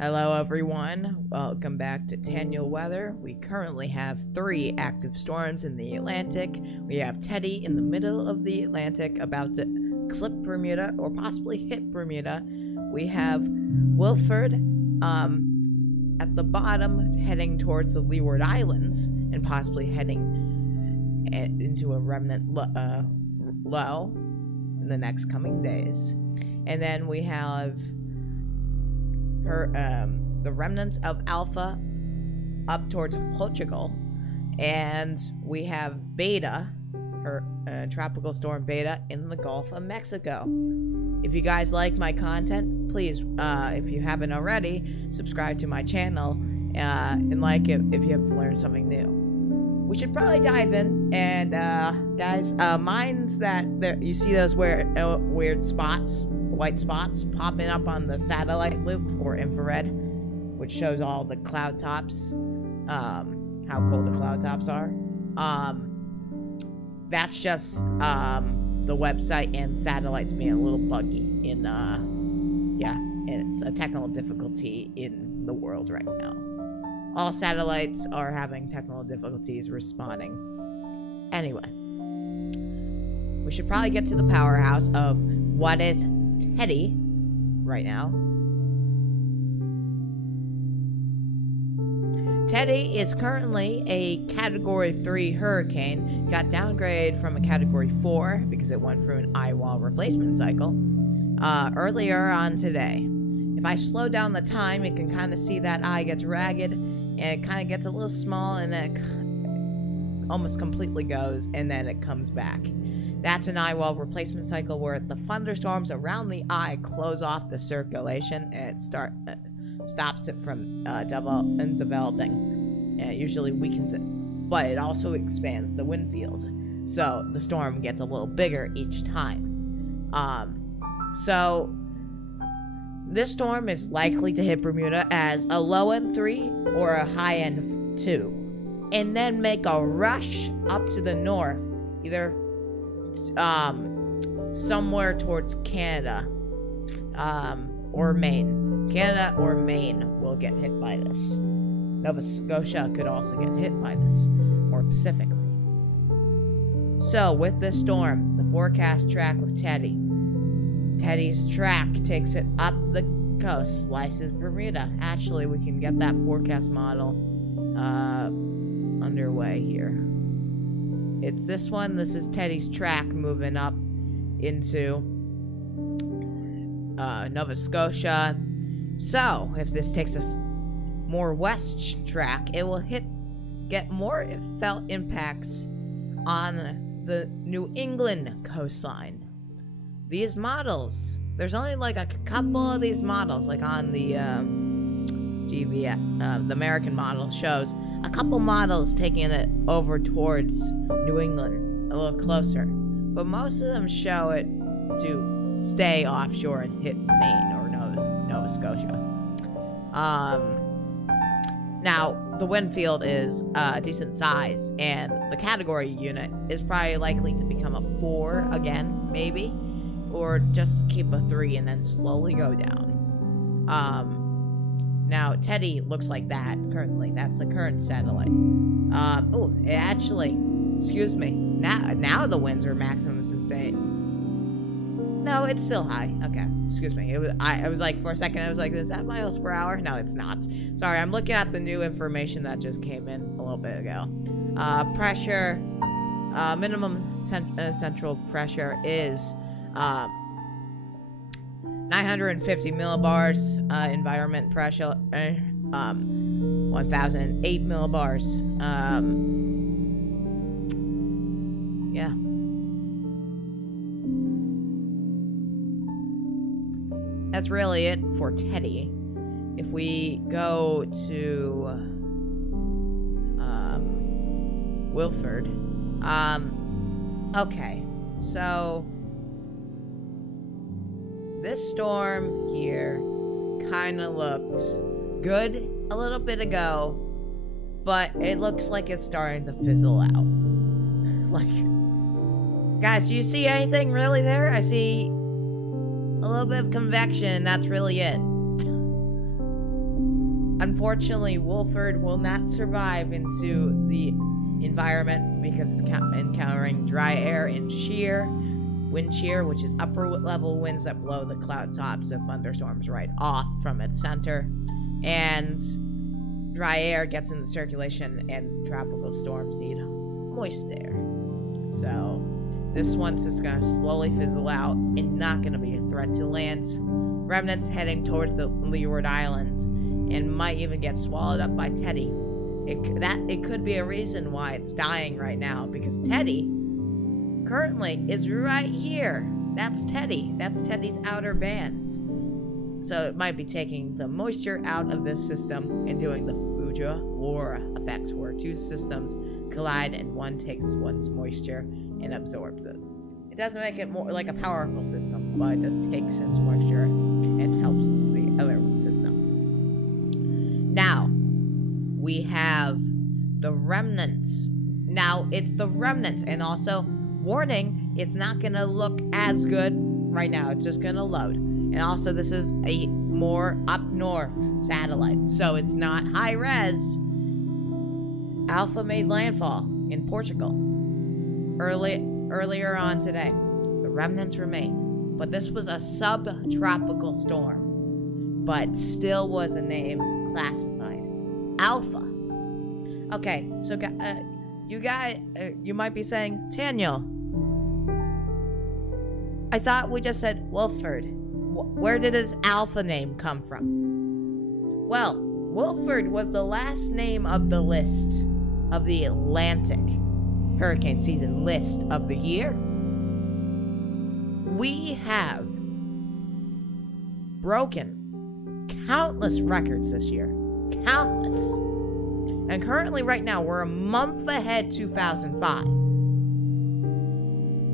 Hello everyone, welcome back to Daniel Weather. We currently have 3 active storms in the Atlantic. We have Teddy in the middle of the Atlantic about to clip Bermuda or possibly hit Bermuda. We have Wilford at the bottom heading towards the Leeward Islands and possibly heading into a remnant low in the next coming days. And then we have the remnants of Alpha up towards Portugal, and we have Beta, tropical storm Beta, in the Gulf of Mexico. If you guys like my content, please, if you haven't already, subscribe to my channel and like it if you have learned something new. We should probably dive in, and guys, mine's that you see those weird spots, white spots popping up on the satellite loop or infrared, which shows all the cloud tops, how cold the cloud tops are. That's just the website and satellites being a little buggy in and it's a technical difficulty in the world right now. All satellites are having technical difficulties responding. Anyway, we should probably get to the powerhouse of what is Teddy right now. Teddy is currently a Category 3 hurricane. Got downgraded from a Category 4 because it went through an eye wall replacement cycle earlier on today. If I slow down the time, you can kind of see that eye gets ragged, and it kind of gets a little small, and then it almost completely goes, and then it comes back. That's an eye wall replacement cycle where the thunderstorms around the eye close off the circulation, and it stops it from developing. And it usually weakens it, but it also expands the wind field, so the storm gets a little bigger each time. So this storm is likely to hit Bermuda as a low-end 3 or a high-end 2, and then make a rush up to the north, either somewhere towards Canada or Maine. Canada or Maine will get hit by this. Nova Scotia could also get hit by this, more specifically. So, with this storm, the forecast track of Teddy's track takes it up the coast, slices Bermuda. Actually, we can get that forecast model underway here. It's this one. This is Teddy's track moving up into Nova Scotia. So, if this takes us more west track, it will get more felt impacts on the New England coastline. These models, there's only like a couple of these models, like on the the American model shows a couple models taking it over towards New England, a little closer. But most of them show it to stay offshore and hit Maine or Nova Scotia. Now, the wind field is decent size, and the category unit is probably likely to become a 4 again, maybe. Or just keep a 3 and then slowly go down. Now, Teddy looks like that currently. That's the current satellite. Oh, it actually, excuse me. Now the winds are maximum sustained. No, it's still high. Okay, excuse me. I was like, for a second, I was like, is that miles per hour? No, it's not. Sorry, I'm looking at the new information that just came in a little bit ago. Pressure, minimum central pressure is 950 millibars, environment pressure, 1008 millibars. Yeah. That's really it for Teddy. If we go to Wilford, okay, so this storm here kind of looked good a little bit ago, but it looks like it's starting to fizzle out. Like, guys, do you see anything really there? I see a little bit of convection, and that's really it. Unfortunately, Wolford will not survive into the environment because it's encountering dry air and wind shear, which is upper level winds that blow the cloud tops of thunderstorms right off from its center. And dry air gets into circulation, and tropical storms need moist air. So this one's just going to slowly fizzle out and not going to be a threat to land. Remnants heading towards the Leeward Islands and might even get swallowed up by Teddy. It could be a reason why it's dying right now, because Teddy currently is right here. That's Teddy. That's Teddy's outer bands. So it might be taking the moisture out of this system and doing the Fuji-Laura effect, where two systems collide and one takes one's moisture and absorbs it. It doesn't make it more like a powerful system, but it just takes its moisture and helps the other system. Now, we have the remnants. Now, it's the remnants, and also, warning, it's not going to look as good right now. It's just going to load. And also, this is a more up north satellite, so it's not high res. Alpha made landfall in Portugal earlier on today. The remnants remain, but this was a subtropical storm, but still was a name classified Alpha. Okay, so you might be saying, Daniel, I thought we just said Wolford. Where did this Alpha name come from? Well, Wolford was the last name of the list of the Atlantic hurricane season list of the year. We have broken countless records this year. Countless. And currently right now we're a month ahead 2005.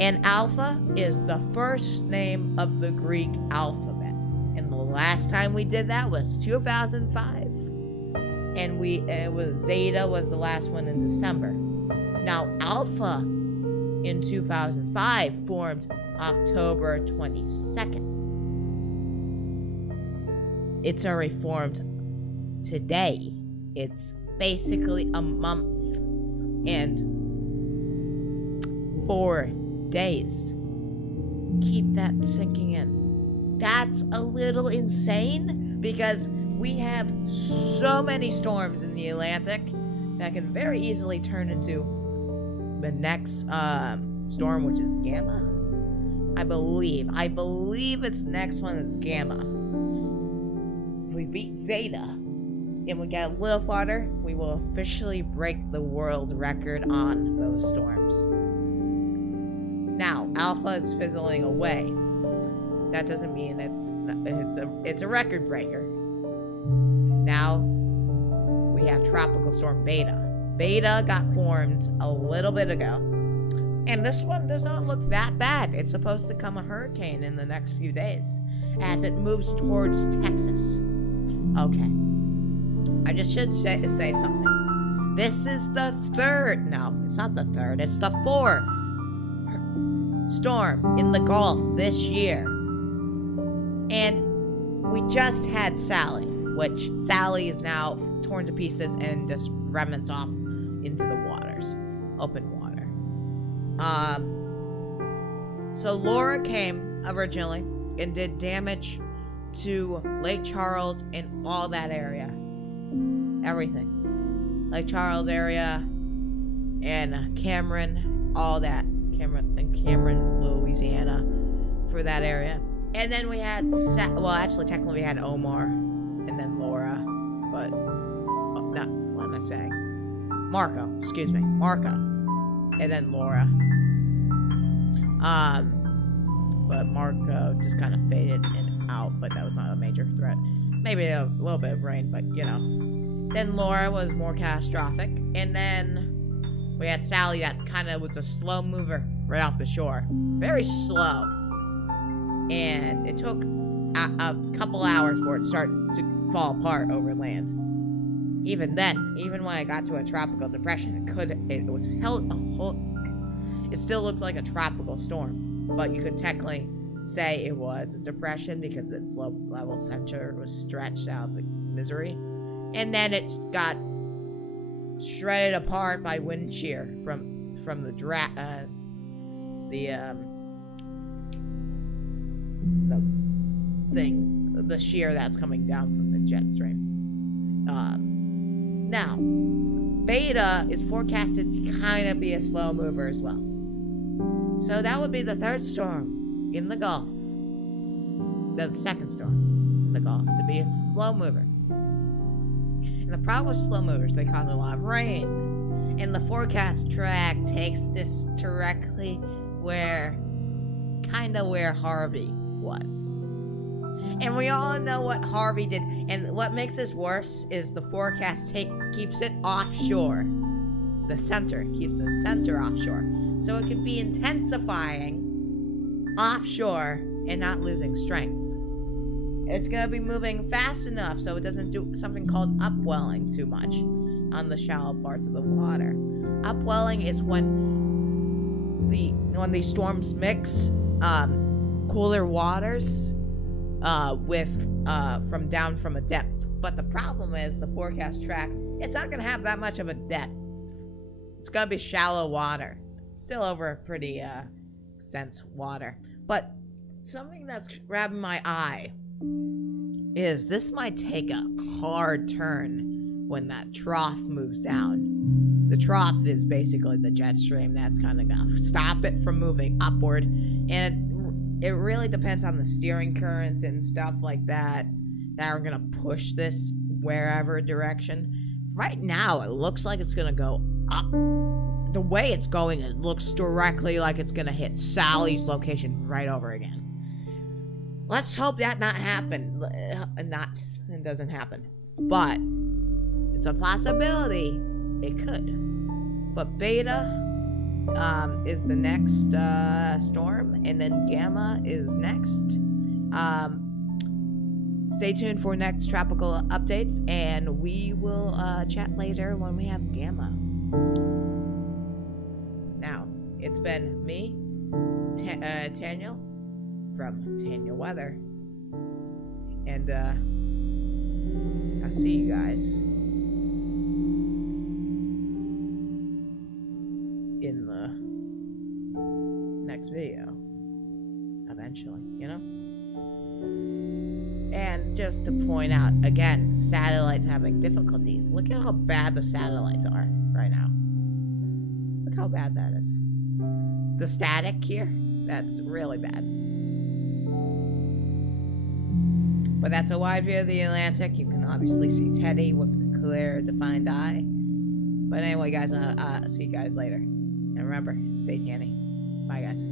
And Alpha is the first name of the Greek alphabet. And the last time we did that was 2005. And Zeta was the last one in December. Now, Alpha in 2005 formed October 22nd. It's already formed today. It's basically a month and 4 days. Keep that sinking in. That's a little insane because we have so many storms in the Atlantic that can very easily turn into the next storm, which is Gamma. I believe it's next one is Gamma. If we beat Zeta and we get a little farther, we will officially break the world record on those storms. Now, Alpha is fizzling away. That doesn't mean it's a record breaker. Now, we have Tropical Storm Beta. Beta got formed a little bit ago. And this one does not look that bad. It's supposed to come a hurricane in the next few days as it moves towards Texas. Okay. I just should say something. This is the third. No, it's not the third. It's the fourth storm in the Gulf this year. And we just had Sally, which Sally is now torn to pieces and just remnants off into the waters. Open water. So Laura came originally and did damage to Lake Charles and all that area. Everything. Lake Charles area and Cameron, all that. Cameron, Louisiana, for that area. And then we had, actually technically we had Omar and then Laura, but, what am I saying? Marco, excuse me, Marco, and then Laura. But Marco just kind of faded in out, but that was not a major threat. Maybe a little bit of rain, but you know. Then Laura was more catastrophic, and then we had Sally that kind of was a slow mover right off the shore. Very slow. And it took a couple hours for it to start to fall apart over land. Even then, even when I got to a tropical depression, it still looked like a tropical storm. But you could technically say it was a depression because its low level center was stretched out of the misery. And then it got shredded apart by wind shear from the the shear that's coming down from the jet stream. Now, Beta is forecasted to kind of be a slow mover as well. So that would be the third storm in the Gulf. The second storm in the Gulf to be a slow mover. And the problem with slow movers, they cause a lot of rain. And the forecast track takes this directly where Harvey was. And we all know what Harvey did. And what makes this worse is the forecast keeps it offshore. The center keeps the center offshore. So it could be intensifying offshore and not losing strength. It's going to be moving fast enough so it doesn't do something called upwelling too much on the shallow parts of the water. Upwelling is when these storms mix cooler waters from a depth. But the problem is the forecast track, it's not going to have that much of a depth. It's going to be shallow water. Still over pretty extensive water. But something that's grabbing my eye is this might take a hard turn when that trough moves down. The trough is basically the jet stream that's kind of going to stop it from moving upward. And it really depends on the steering currents and stuff like that are going to push this wherever direction. Right now, it looks like it's going to go up. The way it's going, it looks directly like it's going to hit Sally's location right over again. Let's hope that it doesn't happen. But it's a possibility. It could. But Beta is the next storm, and then Gamma is next. Stay tuned for next tropical updates, and we will chat later when we have Gamma. Now, it's been me, Taniel, from Taniel Weather, and I'll see you guys in the next video eventually, you know? And just to point out, again, satellites having difficulties. Look at how bad the satellites are right now. Look how bad that is. The static here, that's really bad. But that's a wide view of the Atlantic. You can obviously see Teddy with the clear, defined eye. But anyway, guys, I'll see you guys later. And remember, stay tanny. Bye, guys.